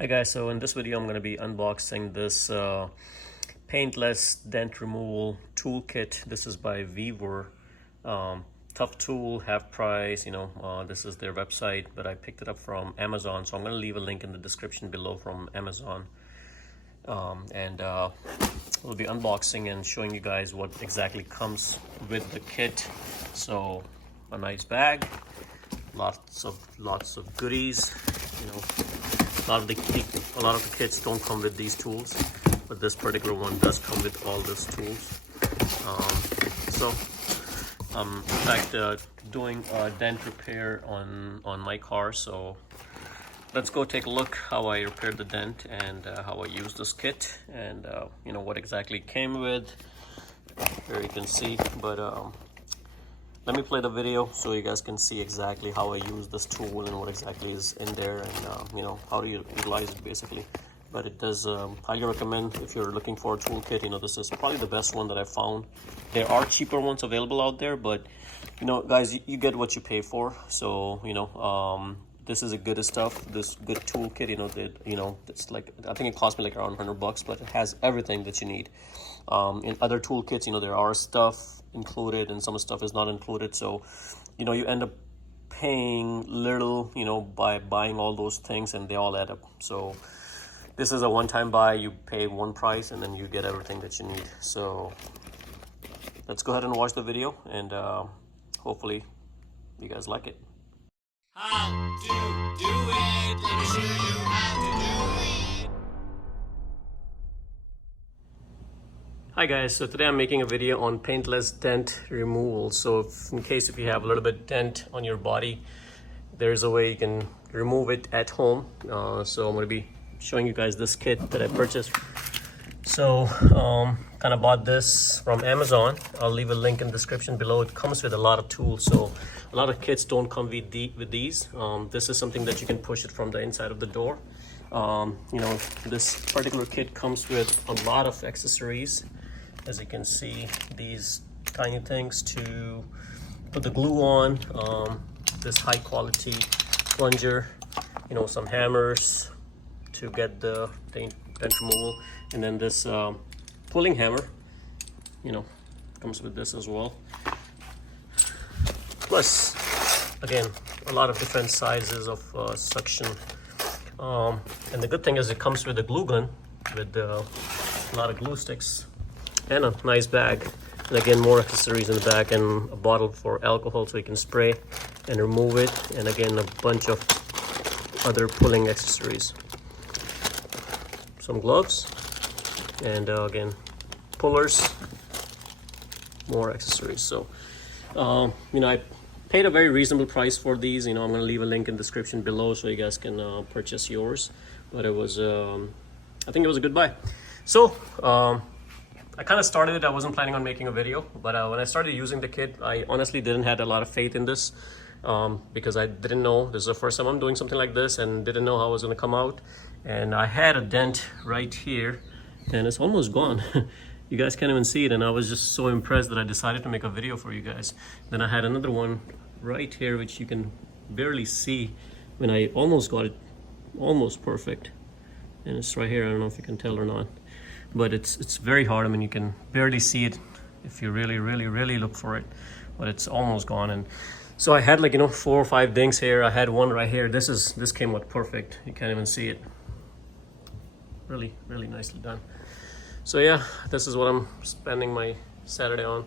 Hi guys, so in this video I'm going to be unboxing this paintless dent removal toolkit. This is by Vevor. Tough tool, half price, this is their website, but I picked it up from Amazon, so I'm going to leave a link in the description below from Amazon. We'll be unboxing and showing you guys what exactly comes with the kit. So a nice bag, lots of goodies. A lot of the kits don't come with these tools, but this particular one does come with all these tools. In fact, doing a dent repair on my car, so let's go take a look how I repaired the dent and how I used this kit, and what exactly came with. Here you can see, but let me play the video so you guys can see exactly how I use this tool and what exactly is in there, and how to utilize it basically. But it does highly recommend if you're looking for a toolkit. This is probably the best one that I found. There are cheaper ones available out there, but guys, you get what you pay for. So this is a good stuff. This good toolkit, it's like, I think it cost me like around $100, but it has everything that you need. In other toolkits, there are stuff included and some stuff is not included, so you end up paying little by buying all those things, and they all add up. So this is a one-time buy. You pay one price and then you get everything that you need. So let's go ahead and watch the video, and hopefully you guys like it. How to do it. Let me show you how to do it. Hi guys, so today I'm making a video on paintless dent removal. So in case if you have a little bit dent on your body, there's a way you can remove it at home. So I'm going to be showing you guys this kit that I purchased. So kind of bought this from Amazon. I'll leave a link in the description below. It comes with a lot of tools, so a lot of kits don't come with these. This is something that you can push it from the inside of the door. This particular kit comes with a lot of accessories. As you can see, these tiny things to put the glue on, this high quality plunger, some hammers to get the dent removal, and then this pulling hammer, comes with this as well. Plus, again, a lot of different sizes of suction. And the good thing is it comes with a glue gun with a lot of glue sticks and a nice bag. And again, more accessories in the back, and a bottle for alcohol so you can spray and remove it. And again, a bunch of other pulling accessories. Some gloves, and again, pullers, more accessories. So, I paid a very reasonable price for these. I'm going to leave a link in the description below so you guys can purchase yours. But it was, I think it was a good buy. So, I kind of started it. I wasn't planning on making a video, but when I started using the kit, I honestly didn't have a lot of faith in this because I didn't know. This is the first time I'm doing something like this, and didn't know how it was going to come out. And I had a dent right here, and it's almost gone. You guys can't even see it, and I was just so impressed that I decided to make a video for you guys. Then I had another one right here, which you can barely see when I almost got it almost perfect. And it's right here. I don't know if you can tell or not, but it's very hard. I mean, you can barely see it if you really look for it, but it's almost gone. And so I had 4 or 5 dings here. I had one right here. This came out perfect. You can't even see it. Really nicely done. So yeah, this is what I'm spending my Saturday on.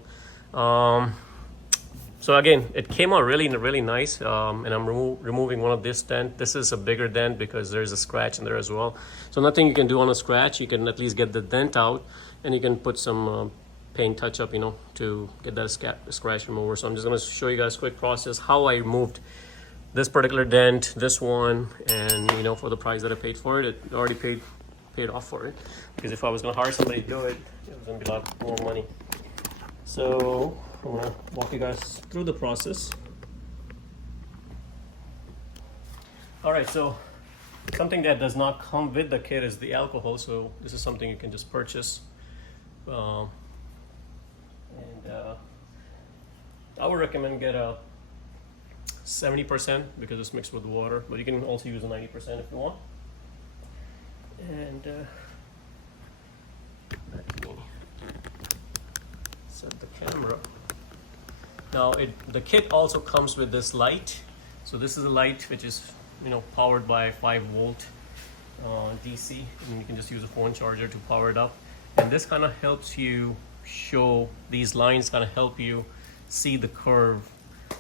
So again, it came out really nice, and I'm removing one of this dent. This is a bigger dent because there's a scratch in there as well. So nothing you can do on a scratch. You can at least get the dent out, and you can put some paint touch up, to get that scratch remover. So I'm just going to show you guys a quick process how I removed this particular dent, this one, and for the price that I paid for it, it already paid off for it, because if I was going to hire somebody to do it, it was going to be a lot more money. So I'm going to walk you guys through the process. Alright, so something that does not come with the kit is the alcohol. So this is something you can just purchase. I would recommend get a 70% because it's mixed with water, but you can also use a 90% if you want. And let me set the camera. Now the kit also comes with this light. So this is a light which is, you know, powered by 5-volt DC, and you can just use a phone charger to power it up. And this kind of helps you show, these lines kind of help you see the curve,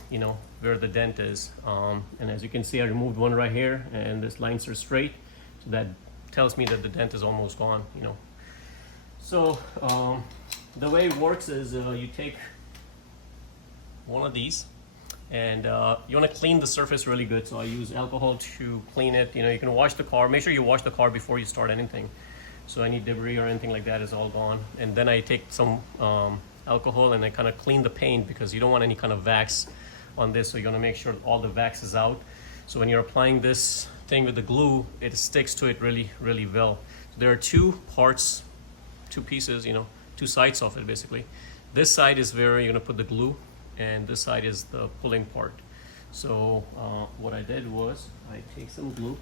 you know, where the dent is. And as you can see, I removed one right here, and this lines are straight, so that tells me that the dent is almost gone, you know. So the way it works is you take one of these, and you want to clean the surface really good. So I use alcohol to clean it. You know, you can wash the car. Make sure you wash the car before you start anything, so any debris or anything like that is all gone. And then I take some alcohol and I kind of clean the paint, because you don't want any kind of wax on this. So you want to make sure all the wax is out. So when you're applying this thing with the glue, it sticks to it really, really well. So there are two parts, two pieces, you know, two sides of it basically. This side is where you're going to put the glue, and this side is the pulling part. So what I did was I take some glue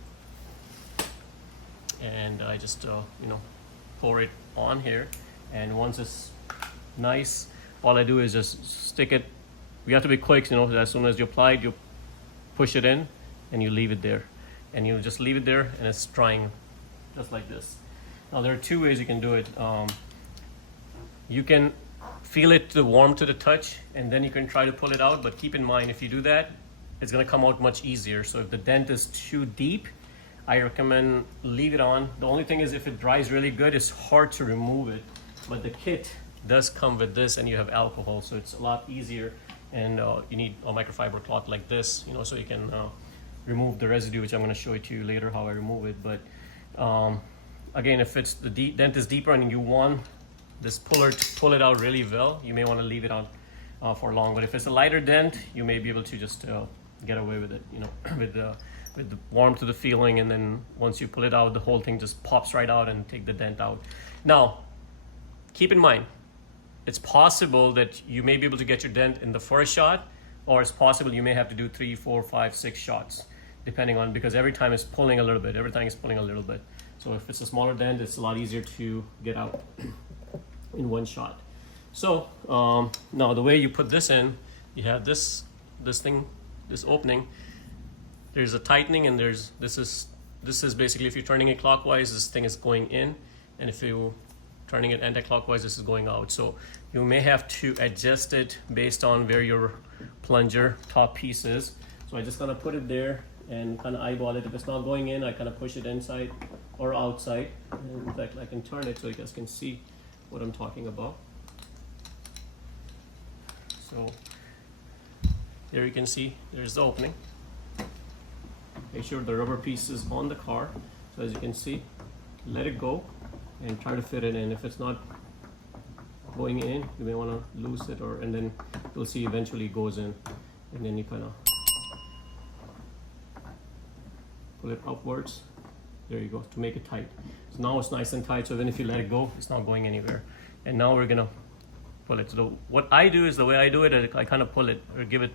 and I just you know, pour it on here, and once it's nice, all I do is just stick it. You have to be quick, you know, as soon as you apply it, you push it in and you leave it there, and you just leave it there, and it's drying just like this. Now there are two ways you can do it. You can feel it to warm to the touch, and then you can try to pull it out, but keep in mind, if you do that, it's going to come out much easier. So if the dent is too deep, I recommend leave it on. The only thing is, if it dries really good, it's hard to remove it, but the kit does come with this, and you have alcohol, so it's a lot easier. And you need a microfiber cloth like this, you know, so you can remove the residue, which I'm going to show it to you later how I remove it. But again, if it's the dent is deeper and you want this puller to pull it out really well, you may want to leave it on for long. But if it's a lighter dent, you may be able to just get away with it, you know, with the warmth to the feeling, and then once you pull it out, the whole thing just pops right out and take the dent out. Now, keep in mind, it's possible that you may be able to get your dent in the first shot, or it's possible you may have to do 3, 4, 5, 6 shots, depending on, because every time it's pulling a little bit, everything is pulling a little bit. So if it's a smaller dent, it's a lot easier to get out in one shot. So now the way you put this in, you have this thing, this opening. There's a tightening, and this is basically, if you're turning it clockwise, this thing is going in, and if you turning it anti-clockwise, this is going out. So you may have to adjust it based on where your plunger top piece is. So I just kind of put it there and kind of eyeball it. If it's not going in, I kind of push it inside or outside. And in fact, I can turn it so you guys can see what I'm talking about. So here you can see there's the opening. Make sure the rubber piece is on the car. So as you can see, let it go and try to fit it in. If it's not going in, you may want to loose it, and then you'll see eventually it goes in, and then you kind of pull it upwards. There you go, to make it tight. So now it's nice and tight, so then if you let it go, it's not going anywhere. And now we're gonna pull it. So what I do is, the way I do it, I kind of pull it or give it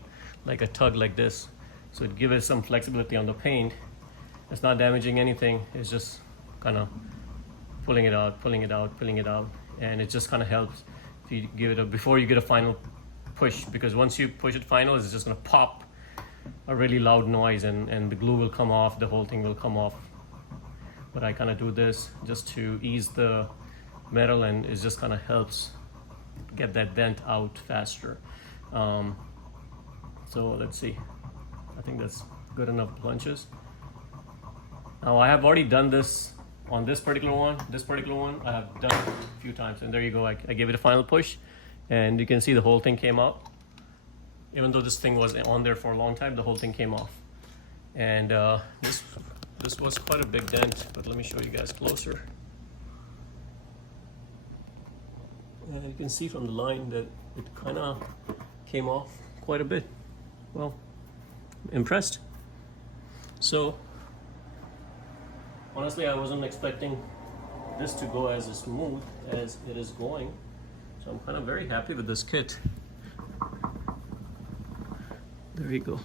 like a tug like this. So it gives it some flexibility on the paint. It's not damaging anything, it's just kind of pulling it out, pulling it out, pulling it out. And it just kind of helps if you give it before you get a final push, because once you push it final, it's just gonna pop a really loud noise, and the glue will come off, the whole thing will come off. But I kind of do this just to ease the metal, and it just kind of helps get that dent out faster. So let's see, I think that's good enough punches. Now I have already done this on this particular one. I have done it a few times, and there you go. I gave it a final push, and you can see the whole thing came out. Even though this thing was on there for a long time, the whole thing came off. And this was quite a big dent, but let me show you guys closer. And you can see from the line that it kind of came off quite a bit. Well, impressed. So honestly, I wasn't expecting this to go as smooth as it is going. So I'm kind of very happy with this kit. There you go.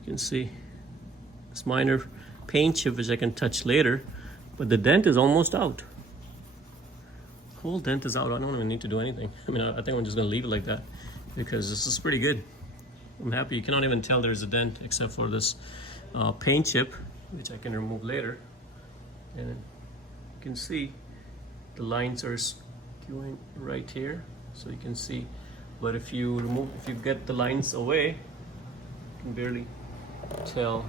You can see this minor paint chip which I can touch later, but the dent is almost out. Whole dent is out. I don't even need to do anything. I mean, I think I'm just gonna leave it like that because this is pretty good. I'm happy. You cannot even tell there's a dent except for this paint chip, which I can remove later. And you can see the lines are skewing right here, so you can see. But if you get the lines away, you can barely tell.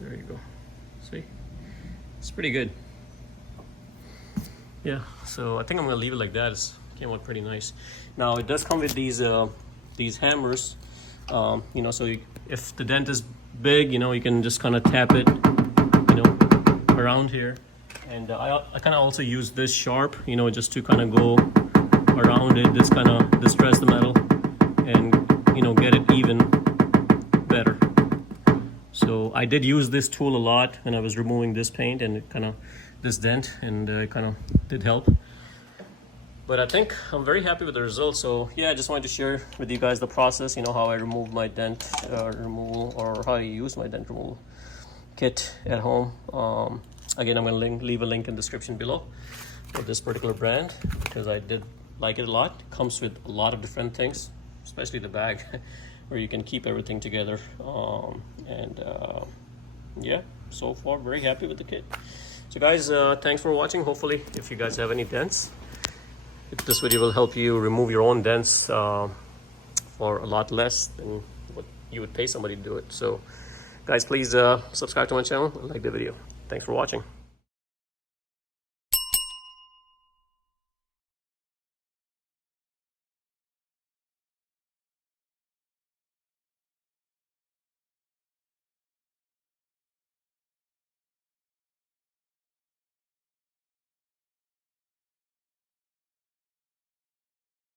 There you go. See? It's pretty good. Yeah, so I think I'm gonna leave it like that. It came out pretty nice. Now it does come with these hammers, you know, so if the dent is big, you know, you can just kind of tap it, you know, around here. And I kind of also use this sharp, you know, just to kind of go around it, just kind of distress the metal and, you know, get it even better. So I did use this tool a lot when I was removing this paint and it kind of, this dent, and it kind of did help. But I think I'm very happy with the results. So yeah, I just wanted to share with you guys the process, you know, how I remove my dent removal, or how I use my dent removal kit at home. Again, I'm going to leave a link in the description below for this particular brand because I did like it a lot. It comes with a lot of different things, especially the bag where you can keep everything together. Yeah, so far very happy with the kit. So guys, thanks for watching. Hopefully if you guys have any dents, this video will help you remove your own dents for a lot less than what you would pay somebody to do it. So guys, please subscribe to my channel and like the video. Thanks for watching.